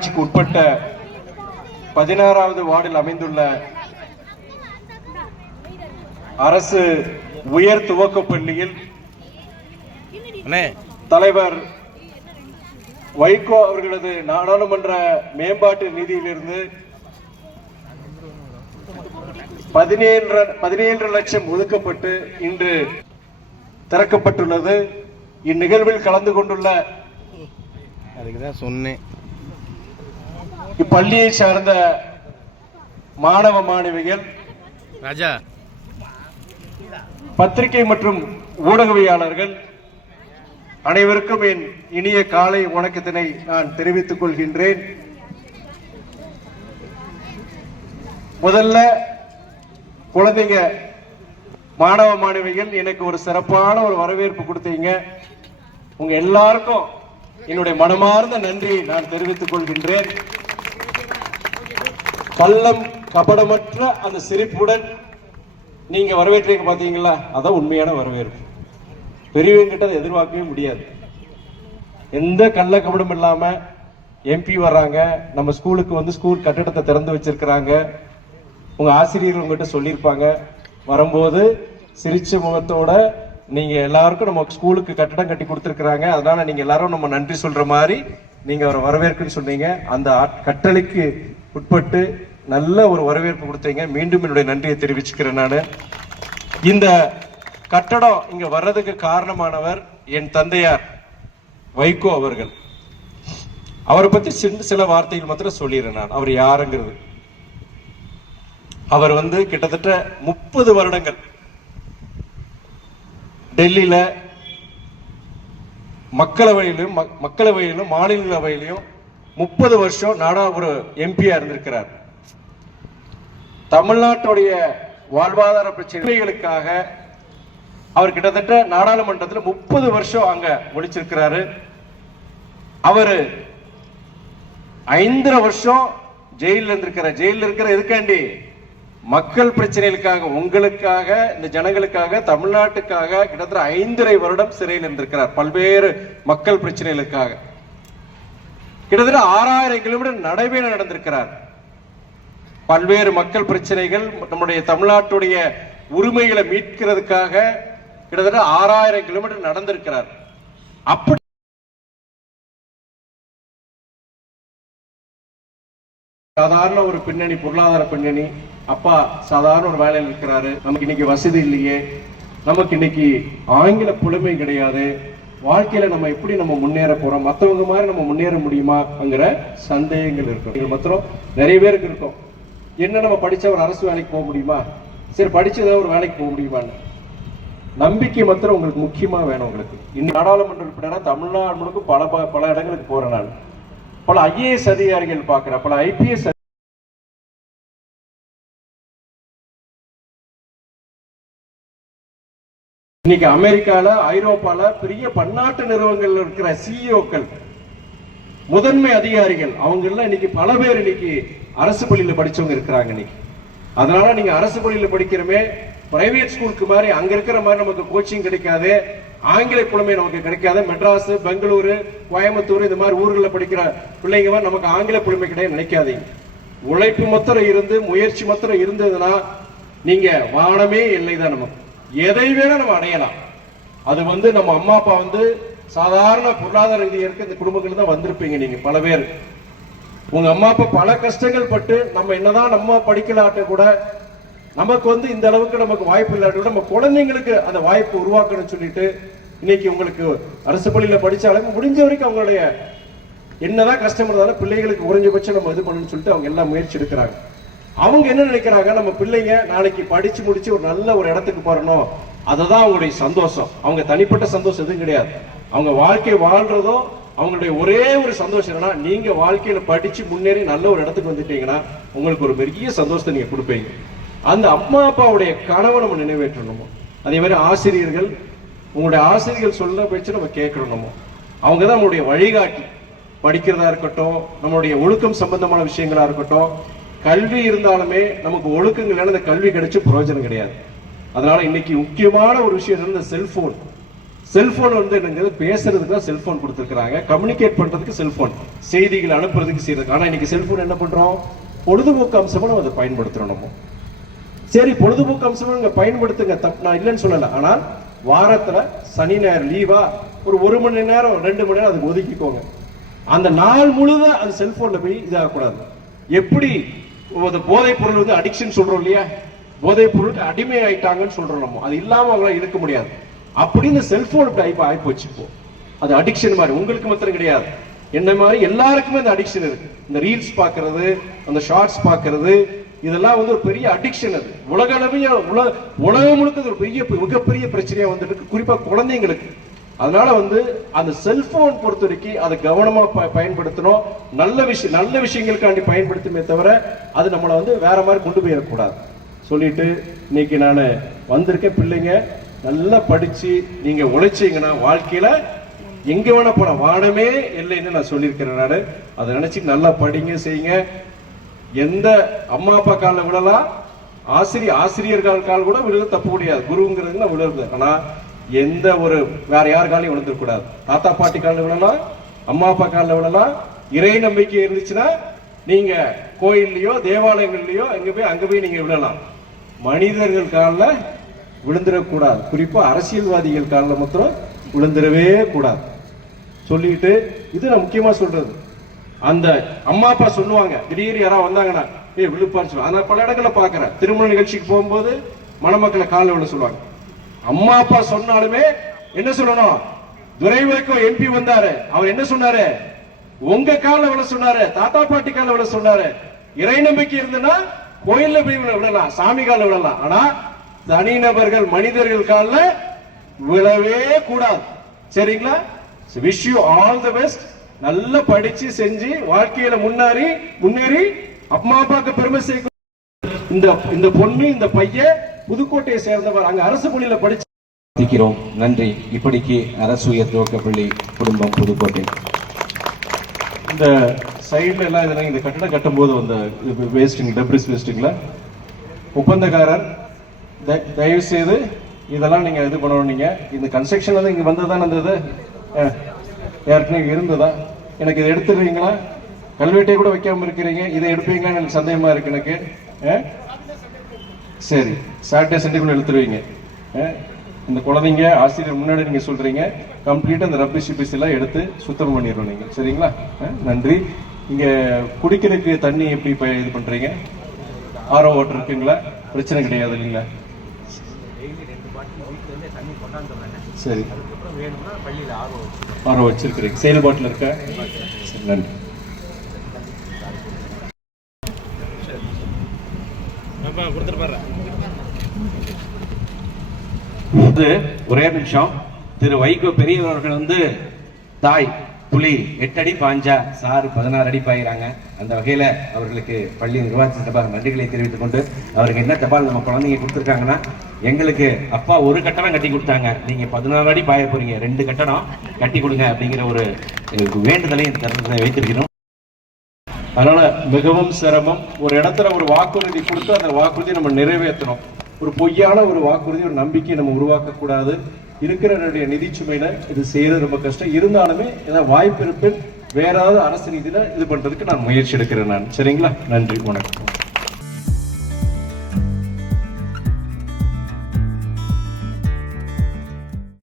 நகராட்சிக்கு உட்பட்ட 16வது வார்டில் அமைந்துள்ள அரசு உயர் துவக்க பள்ளியில் தலைவர் வைகோ அவர்களது நாடாளுமன்ற மேம்பாட்டு நிதியிலிருந்து 17 லட்சம் ஒதுக்கப்பட்டு இன்று திறக்கப்பட்டுள்ளது. இந்நிகழ்வில் கலந்து கொண்டுள்ள இப்பள்ளியை சார்ந்த மாணவ மாணவிகள், பத்திரிகை மற்றும் ஊடகவியலாளர்கள் அனைவருக்கும் என் இனிய காலை வணக்கத்தினை நான் தெரிவித்துக் கொள்கின்றேன். முதல்ல குழந்தைங்க, மாணவ மாணவிகள் எனக்கு ஒரு சிறப்பான ஒரு வரவேற்பு கொடுத்தீங்க. உங்க எல்லாருக்கும் என்னுடைய மனமார்ந்த நன்றியை நான் தெரிவித்துக் கொள்கின்றேன். பள்ளம் கபடமற்ற அந்த சிரிப்புடன் நீங்க வரவேற்றீங்க பாத்தீங்களா, அதான் உண்மையான வரவேற்பு. பெரியவங்க கிட்ட அதை எதிர்பார்க்கவே முடியாது. எந்த கள்ள கபடம் இல்லாம எம்பி வர்றாங்க, நம்ம ஸ்கூலுக்கு வந்து ஸ்கூல் கட்டிடத்தை திறந்து வச்சிருக்கிறாங்க. உங்க ஆசிரியர்கள் உங்ககிட்ட சொல்லியிருப்பாங்க, வரும்போது சிரிச்ச முகத்தோட நீங்க எல்லாருக்கும் நம்ம ஸ்கூலுக்கு கட்டிடம் கட்டி கொடுத்துருக்காங்க, அதனால நீங்க எல்லாரும் நம்ம நன்றி சொல்ற மாதிரி நீங்க அவரை வரவேற்குன்னு சொன்னீங்க. அந்த கட்டளைக்கு உட்பட்டு நல்ல ஒரு வரவேற்பு கொடுத்தீங்க. மீண்டும் என்னுடைய நன்றியை தெரிவிச்சுக்கிறேன். நான் இந்த கட்டடம் இங்க வர்றதுக்கு காரணமானவர் என் தந்தையார் வைகோ அவர்கள். அவரை பத்தி சில வார்த்தைகள் மாத்திரம் சொல்லிடுறேன். நான் அவர் யாருங்கிறது, அவர் வந்து கிட்டத்தட்ட 30 வருடங்கள் டெல்லியில மக்களவையிலும் மாநிலங்களவையிலும் 30 வருஷம் ஒரு எம்பியா இருந்திருக்கிறார். தமிழ்நாட்டுடைய வாழ்வாதார பிரச்சனைகளுக்காக அவர் கிட்டத்தட்ட நாடாளுமன்றத்தில் 30 வருஷம் அங்க ஒழிச்சிருக்கிறாரு. அவரு 5 வருஷம் ஜெயில இருந்திருக்கிறார். ஜெயில இருக்கிற எதுக்காண்டி? மக்கள் பிரச்சனைகளுக்காக, உங்களுக்காக, இந்த ஜனங்களுக்காக, தமிழ்நாட்டுக்காக கிட்டத்தட்ட 5.5 வருடம் சிறையில் இருந்திருக்கிறார். பல்வேறு மக்கள் பிரச்சனைகளுக்காக கிட்டத்தட்ட 6000 கிலோமீட்டர் நடைபயணம் நடந்திருக்கிறார். பல்வேறு மக்கள் பிரச்சனைகள், நம்முடைய தமிழ்நாட்டுடைய உரிமைகளை மீட்கிறதுக்காக கிட்டத்தட்ட 6000 கிலோமீட்டர் நடந்திருக்கிறார். அப்படி சாதாரண ஒரு பின்னணி, பொருளாதார பின்னணி, அப்பா சாதாரண ஒரு வேலையில் இருக்கிறாரு. நமக்கு இன்னைக்கு வசதி இல்லையே, நமக்கு இன்னைக்கு ஆங்கில புலமை கிடையாது, வாழ்க்கையில நம்ம எப்படி நம்ம முன்னேற போறோம், மற்றவங்க மாதிரி நம்ம முன்னேற முடியுமாங்கிற சந்தேகங்கள் இருக்கும். இது மாத்திரம் நிறைய பேருக்கு இருக்கும். என்ன நம்ம படிச்ச ஒரு அரசு வேலைக்கு போக முடியுமா, சரி படிச்சத ஒரு வேலைக்கு போக முடியுமான்னு நம்பிக்கை மாத்திரம் உங்களுக்கு முக்கியமா வேணும். உங்களுக்கு இன்னும் நாடாளுமன்ற உறுப்பினரா தமிழ்நாடு முழுக்க பல இடங்களுக்கு போறேன். நான் பல IAS அதிகாரிகள் பார்க்கிறேன், பல IPS. இன்னைக்கு அமெரிக்கால, ஐரோப்பால பெரிய பன்னாட்டு நிறுவனங்கள் இருக்கிற சிஇஓக்கள், முதன்மை அதிகாரிகள், அவங்க எல்லாம் இன்னைக்கு பல பேர் இன்னைக்கு அரசு பள்ளியில படிச்சவங்க இருக்கிறாங்க இன்னைக்கு. அதனால நீங்க அரசு பள்ளியில படிக்கிறமே, பிரைவேட் ஸ்கூலுக்கு மாதிரி அங்க இருக்கிற மாதிரி நமக்கு கோச்சிங் கிடைக்காது, ஆங்கில புலமை நமக்கு கிடைக்காது. மெட்ராஸ், பெங்களூரு, கோயம்புத்தூர் இந்த மாதிரி ஊர்களில் படிக்கிற பிள்ளைங்க நமக்கு ஆங்கில புலமை கிடையாது நினைக்காதீங்க. உழைப்பு மாத்திரம் இருந்து, முயற்சி மாத்திரம் இருந்ததுன்னா நீங்க வானமே இல்லைதான். நமக்கு எதை வேணா நம்ம அடையலாம். அது வந்து நம்ம அம்மா அப்பா வந்து சாதாரண பொருளாதார ரீதியாக இருக்க இந்த குடும்பங்கள் தான் வந்திருப்பீங்க. நீங்க பல பேர் உங்க அம்மா அப்பா பல கஷ்டங்கள் பட்டு, நம்ம என்னதான் நம்ம படிக்கலாட்ட கூட நமக்கு வந்து இந்த அளவுக்கு நமக்கு வாய்ப்பு இல்லாட்ட கூட நம்ம குழந்தைங்களுக்கு அந்த வாய்ப்பு உருவாக்கணும்னு சொல்லிட்டு இன்னைக்கு உங்களுக்கு அரசு பள்ளியில படிச்சாலும் முடிஞ்ச வரைக்கும் அவங்களுடைய என்னதான் கஷ்டம் இருந்தாலும் பிள்ளைகளுக்கு குறைஞ்சபட்சம் நம்ம இது பண்ணணும்னு சொல்லிட்டு அவங்க எல்லாம் முயற்சி எடுக்கிறாங்க. அவங்க என்ன நினைக்கிறாங்க, நம்ம பிள்ளைங்க நாளைக்கு படிச்சு முடிச்சு ஒரு நல்ல ஒரு இடத்துக்கு போறணும், அதுதான் அவங்களுடைய சந்தோஷம். அவங்க தனிப்பட்ட சந்தோஷம் எதுவும் கிடையாது. அவங்க வாழ்க்கை வாழ்றதோ அவங்களுடைய ஒரே ஒரு சந்தோஷம் என்னன்னா, நீங்க வாழ்க்கையில படிச்சு முன்னேறி நல்ல ஒரு இடத்துக்கு வந்துட்டீங்கன்னா உங்களுக்கு ஒரு பெரிய சந்தோஷத்தை நீங்க கொடுப்பீங்க. அந்த அம்மா அப்பாவுடைய கனவை நம்ம நிறைவேற்றணுமோ. அதே மாதிரி ஆசிரியர்கள், உங்களுடைய ஆசிரியர்கள் சொல்ல பேச்சு நம்ம கேட்கணுமோ. அவங்க தான் நம்மளுடைய வழிகாட்டி. படிக்கிறதா இருக்கட்டும், நம்மளுடைய ஒழுக்கம் சம்பந்தமான விஷயங்களா இருக்கட்டும், கல்வி இருந்தாலுமே நமக்கு ஒழுக்கங்கள் அந்த கல்வி கிடைச்சு பிரயோஜனம் கிடையாது. அதனால இன்னைக்கு முக்கியமான ஒரு விஷயம் இந்த செல்போன். செல்போன் வந்து என்னங்கிறது பேசுறதுக்கு தான் செல்போன் கொடுத்துருக்காங்க, கம்யூனிகேட் பண்றதுக்கு செல்போன், செய்திகள் அனுப்புறதுக்கு செய்யறதுக்கு. ஆனா இன்னைக்கு செல்போன் என்ன பண்றோம், பொழுதுபோக்கு அம்சமா நம்ம அதை பயன்படுத்துறோம். நம்ம சரி பொழுதுபோக்கு அம்சமா நீங்க பயன்படுத்துங்க, நான் இல்லைன்னு சொல்லல. ஆனால் வாரத்துல சனி ஞாயிறு லீவா ஒரு மணி நேரம் 2 மணி நேரம் அதுக்கு ஒதுக்கிக்கோங்க. அந்த நாள் முழுதும் அது செல்போன்ல போய் இதாகக்கூடாது. எப்படி போதைப் பொருள் வந்து அடிக்ஷன் சொல்றோம் இல்லையா, போதைப் பொருளுக்கு அடிமை ஆயிட்டாங்கன்னு சொல்றோம் நம்ம, அது இல்லாம அவங்களால இருக்க முடியாது. அப்படி இந்த செல்போன் டைப் ஆயிப்போச்சு. இப்போ அது அடிக்ஷன் மாதிரி உங்களுக்கு மாத்திரம் கிடையாது, என்ன மாதிரி எல்லாருக்குமே இந்த அடிக்ஷன் இருக்கு. இந்த ரீல்ஸ் பாக்குறது, அந்த ஷார்ட்ஸ் பாக்குறது, இதெல்லாம் வந்து ஒரு பெரிய அடிக்ஷன். அது உலக அளவிய உலகம் முழுக்க ஒரு பெரிய மிகப்பெரிய பிரச்சனையா வந்துட்டு, குறிப்பா குழந்தைங்களுக்கு. அதனால வந்து அந்த செல்போன் பொறுத்த வரைக்கும் அதை கவனமா பயன்படுத்தணும். நல்ல விஷயங்களுக்காண்டி பயன்படுத்துமே தவிர அது நம்மளை வந்து வேற மாதிரி கொண்டு போயிடக்கூடாது சொல்லிட்டு இன்னைக்கு நான் வந்திருக்கேன். பிள்ளைங்க நல்லா படிச்சு நீங்க உழைச்சீங்கன்னா வாழ்க்கையில எங்க வேணா போன வானமே இல்லைன்னு நான் சொல்லியிருக்கிறேன். நான் அதை நினைச்சு நல்லா படிங்க, செய்யுங்க. எந்த அம்மா அப்பா காலில் விழலாம், ஆசிரியர்கள் கால் கூட விழுக தப்பு கிடையாது, குருங்கிறது நான் விழுறது. ஆனா எந்த ஒரு வேற யார் காலையும் விழுந்துடக்கூடாது. தாத்தா பாட்டி காலில் விழலாம், அம்மா அப்பா காலில் விழலாம். இறை நம்பிக்கை இருந்துச்சுன்னா நீங்க கோயில்லையோ தேவாலயங்கள்லயோ அங்க போய் நீங்க விழலாம். மனிதர்கள் காலில் விழுந்துடக்கூடாது, குறிப்பா அரசியல்வாதிகள் காலில் மாத்திரம் விழுந்துடவே கூடாது சொல்லிட்டு, இது நான் முக்கியமா சொல்றது. அந்த அம்மா அப்பா சொல்லுவாங்க, திடீர்னு யாராவது வந்தாங்கன்னா விழுப்பான்னு சொல்லுவாங்க. ஆனா பல இடங்களை பாக்குறேன், திருமண நிகழ்ச்சிக்கு போகும்போது மணமக்களை காலில் விழ சொல்லுவாங்க. அம்மா அப்பா சொன்னாலுமே என்ன சொல்லணும், துரைவைக்கோ எம்பி வந்தாரு, அவர் என்ன சொன்னாரு, உங்க காலில் விழ சொன்னாரு, தாத்தா பாட்டி காலில் விழ சொன்னாரு. இறை நம்பிக்கை இருந்ததுன்னா கோயில்ல போய் விழலாம், சாமி காலில் விழலாம். ஆனா தனிநபர்கள் மனிதர்கள் காலில் விழவே கூடாது. சரிங்களா? Wish you all the best. நல்லா படிச்சு செஞ்சு வாழ்க்கையில முன்னேறி அம்மா அப்பாவுக்கு பெருமை சேர்க்க. இந்த பொண்ணு இந்த பையன் புதுக்கோட்டையை சேர்ந்தவர், அங்க அரசு பள்ளியில படிச்சு. நன்றி. இப்படிக்கு அரசு உயர் துவக்கப்பள்ளி குடும்பம் புதுக்கோட்டை. இந்த சைடுல எல்லாம் இதெல்லாம் இந்த கட்டடம் கட்டும் போது அந்த வேஸ்டிங் டெப்ரிஸ் வேஸ்டிங்ல ஒப்பந்தக்காரர் தயவு செய்து இதெல்லாம் நீங்க இது பண்ணணும். நீங்க இந்த கன்ஸ்ட்ரக்ஷன் வந்து இங்க வந்ததுதான் இருந்தது, ஏற்கனவே இருந்ததா? எனக்கு இதை எடுத்துடுறீங்களா? கல்வெட்டை கூட வைக்காம இருக்கிறீங்க, இதை எடுப்பீங்களான்னு எனக்கு சந்தேகமா இருக்கு எனக்கு. சரி, சாட்டர்டே சண்டேக்குள்ள எடுத்துருவீங்க. இந்த குழந்தைங்க ஆசிரியர் முன்னாடி நீங்க சொல்றீங்க, கம்ப்ளீட்டா அந்த ரப்பிஸ் எல்லாம் எடுத்து சுத்தம் பண்ணிடுவோம் நீங்க. சரிங்களா? நன்றி. இங்க குடிக்கிறதுக்கு தண்ணி எப்படி இது பண்றீங்க? ஆரோ வாட்டர் இருக்குங்களா? பிரச்சனை கிடையாது இல்லைங்களா? சரி, ஆரோ வச்சிருக்கிறீங்க, செயல் பாட்டில் இருக்க. சரி, நன்றி. ஒரே நிமிஷம். திரு வைகோ பெரியவர்கள் வந்து தாய் புலி 8 அடி பாஞ்சா சார் 16 அடி பாயிறாங்க. அந்த வகையில அவர்களுக்கு பள்ளி நிர்வாகத்தின் சார்பாக நன்றிகளை தெரிவித்துக் கொண்டு, அவருக்கு என்ன தபால் நம்ம குழந்தைங்க கொடுத்துருக்காங்கன்னா, எங்களுக்கு அப்பா ஒரு கட்டடம் கட்டி கொடுத்தாங்க, நீங்க 14 அடி பாய போறீங்க, 2 கட்டடம் கட்டி கொடுங்க அப்படிங்கிற ஒரு வேண்டுதலை இந்த தருணத்தை வைத்திருக்கிறோம். அதனால மிகவும் சிரமம். ஒரு இடத்துல ஒரு வாக்குறுதி கொடுத்து அந்த வாக்குறுதியை நம்ம நிறைவேற்றணும். ஒரு பொய்யான ஒரு வாக்குறுதி, ஒரு நம்பிக்கையை நம்ம உருவாக்க கூடாது. இருக்கிற நிதி சுமையில இது செய்யறது ரொம்ப கஷ்டம். இருந்தாலுமே ஏதாவது வாய்ப்பு இருப்பின் வேற ஏதாவது அரசு ரீதியில இது பண்றதுக்கு நான் முயற்சி எடுக்கிறேன் நான். சரிங்களா? நன்றி, வணக்கம்.